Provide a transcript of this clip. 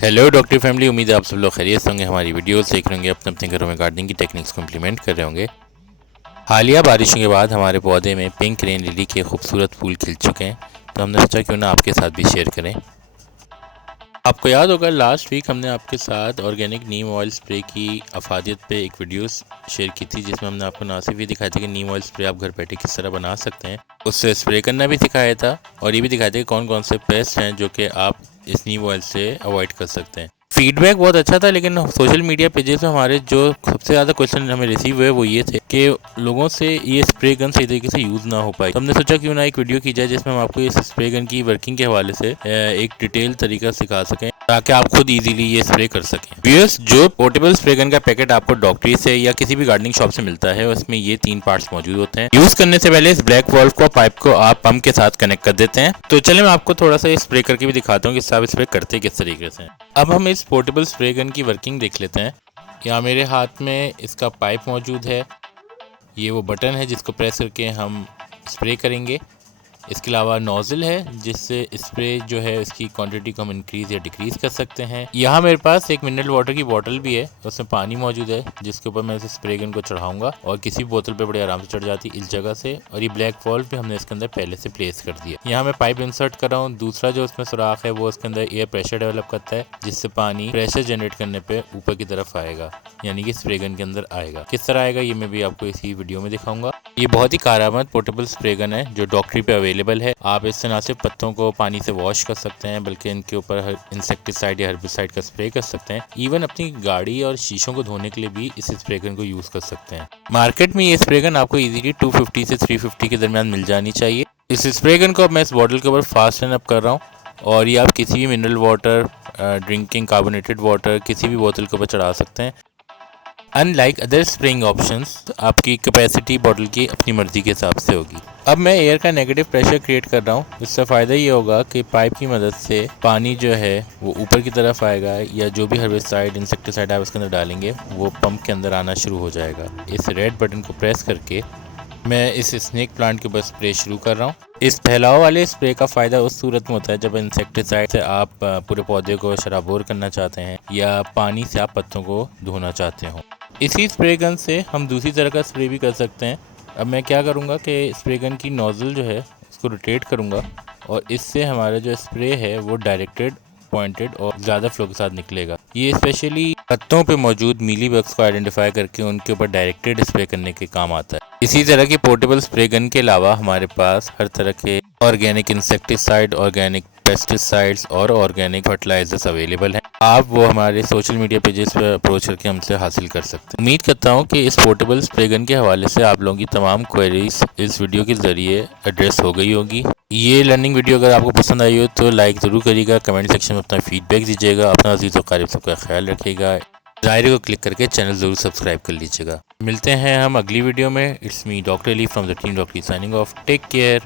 Hello doctor family, उम्मीद है आप सब लोग खैरियत से होंगे। हमारी वीडियोस देख रहे होंगे, अपने अपने घरों में गार्डनिंग की टेक्निक्स को इम्प्लीमेंट कर रहे होंगे। हालिया बारिशों के बाद हमारे पौधे में पिंक रेन लिली के खूबसूरत फूल खिल चुके हैं, तो हमने सोचा क्यों ना आपके साथ भी शेयर करें। आपको याद होगा लास्ट वीक हमने आपके साथ ऑर्गेनिक नीम ऑयल स्प्रे की अफादियत पे एक वीडियो शेयर की थी, जिसमें हमने आपको ना सिर्फ ये दिखाया था कि नीम ऑयल स्प्रे आप घर बैठे किस तरह बना सकते हैं, उससे स्प्रे करना भी सिखाया था और ये भी दिखाया था कि कौन कौन से पेस्ट हैं जो कि आप इस नीम ऑयल से अवॉइड कर सकते हैं। फीडबैक बहुत अच्छा था, लेकिन सोशल मीडिया पेजेस में हमारे जो सबसे ज़्यादा क्वेश्चन हमें रिसीव हुए वो ये थे कि लोगों से ये स्प्रे गन सही तरीके से यूज़ ना हो पाई। तो हमने सोचा क्यों ना एक वीडियो की जाए जिसमें हम आपको इस स्प्रे गन की वर्किंग के हवाले से एक डिटेल तरीका सिखा सकें, ताकि आप खुद इजीली ये स्प्रे कर सकें। व्यूअर्स, जो पोर्टेबल स्प्रे गन का पैकेट आपको डॉक्टरी से या किसी भी गार्डनिंग शॉप से मिलता है, उसमें ये 3 पार्ट्स मौजूद होते हैं। यूज करने से पहले इस ब्लैक वॉल्व को पाइप को आप पंप के साथ कनेक्ट कर देते हैं। तो चलिए मैं आपको थोड़ा सा स्प्रे करके भी दिखाता हूँ कि आप स्प्रे करते किस तरीके से। अब हम इस पोर्टेबल स्प्रे गन की वर्किंग देख लेते हैं। यहाँ मेरे हाथ में इसका पाइप मौजूद है, ये वो बटन है जिसको प्रेस करके हम स्प्रे करेंगे। इसके अलावा नोज़ल है जिससे स्प्रे जो है इसकी क्वांटिटी को हम इंक्रीज़ या डिक्रीज़ कर सकते हैं। यहाँ मेरे पास एक मिनरल वाटर की बोतल भी है, उसमें पानी मौजूद है जिसके ऊपर मैं इस स्प्रे गन को चढ़ाऊंगा और किसी भी बोतल पे बड़े आराम से चढ़ जाती है इस जगह से। और ये ब्लैक वॉल्व भी हमने इसके अंदर पहले से प्लेस कर दिया। यहाँ मैं पाइप इंसर्ट कर रहा हूँ। दूसरा जो उसमें सुराख है वो इसके अंदर एयर प्रेशर डेवलप करता है, जिससे पानी प्रेशर जनरेट करने पर ऊपर की तरफ आएगा, यानी कि स्प्रे गन के अंदर आएगा। किस तरह आएगा ये मैं भी आपको इसी वीडियो में दिखाऊंगा। ये बहुत ही कारआमद पोर्टेबल स्प्रे गन है जो डॉक्टरी पे अवेलेबल है। आप इससे ना सिर्फ पत्तों को पानी से वॉश कर सकते हैं, बल्कि इनके ऊपर इंसेक्टिसाइड या हर्बिसाइड का स्प्रे कर सकते हैं। इवन अपनी गाड़ी और शीशों को धोने के लिए भी इस स्प्रे गन को यूज़ कर सकते हैं। मार्केट में ये स्प्रे गन आपको इजीली 250 से 350 के दरमियान मिल जानी चाहिए। इस स्प्रे गन को अब मैं इस बॉटल के ऊपर फास्ट रन अप कर रहा हूँ और ये आप किसी भी mineral water, drinking carbonated water किसी भी बोतल के ऊपर चढ़ा सकते हैं। अनलाइक अदर स्प्रेइंग ऑप्शंस, आपकी कैपेसिटी बॉटल की अपनी मर्जी के हिसाब से होगी। अब मैं एयर का नेगेटिव प्रेशर क्रिएट कर रहा हूँ। इससे फ़ायदा ये होगा कि पाइप की मदद से पानी जो है वो ऊपर की तरफ आएगा, या जो भी हर्बिसाइड इंसेक्टिसाइड आप इसके अंदर डालेंगे वो पंप के अंदर आना शुरू हो जाएगा। इस रेड बटन को प्रेस करके मैं इस स्नेक प्लांट के ऊपर स्प्रे शुरू कर रहा हूँ। इस फैलाव वाले स्प्रे का फ़ायदा उस सूरत में होता है जब इंसेक्टिसाइड से आप पूरे पौधे को शराबोर करना चाहते हैं या पानी से आप पत्तों को धोना चाहते हो। इसी स्प्रे गन से हम दूसरी तरह का स्प्रे भी कर सकते हैं। अब मैं क्या करूँगा कि स्प्रे गन की नोज़ल जो है उसको रोटेट करूँगा और इससे हमारा जो स्प्रे है वो डायरेक्टेड, पॉइंटेड और ज़्यादा फ्लो के साथ निकलेगा। ये स्पेशली पत्तों पे मौजूद मीली बग्स को आइडेंटिफाई करके उनके ऊपर डायरेक्टेड स्प्रे करने के काम आता है। इसी तरह की पोर्टेबल स्प्रे गन के अलावा हमारे पास हर तरह के ऑर्गेनिक इंसेक्टिसाइड, ऑर्गेनिक पेस्टिसाइड्स और ऑर्गेनिक फर्टिलाइजर्स अवेलेबल हैं। आप वो हमारे सोशल मीडिया पेजेस पर अप्रोच करके हमसे हासिल कर सकते हैं। उम्मीद करता हूँ कि इस पोर्टेबल स्प्रे गन के हवाले से आप लोगों की तमाम क्वेरीज इस वीडियो के ज़रिए एड्रेस हो गई होगी। ये लर्निंग वीडियो अगर आपको पसंद आई हो तो लाइक ज़रूर करिएगा, कमेंट सेक्शन में अपना फीडबैक दीजिएगा। अपना अजीज़ व क़रीब सबका ख्याल रखिएगा। दायरे को क्लिक करके चैनल ज़रूर सब्सक्राइब कर लीजिएगा। मिलते हैं हम अगली वीडियो में। It's me doctor Ali from the team डॉक्टरी साइनिंग ऑफ। Take care.